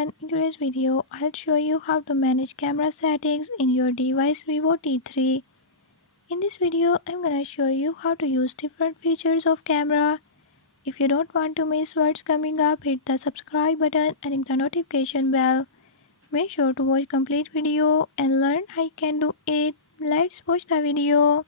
everyone, in today's video I'll show you how to manage camera settings in your device Vivo T3. In this video I'm gonna show you how to use different features of camera. If you don't want to miss what's coming up, hit the subscribe button and hit the notification bell. Make sure to watch complete video and learn how you can do it. Let's watch the video.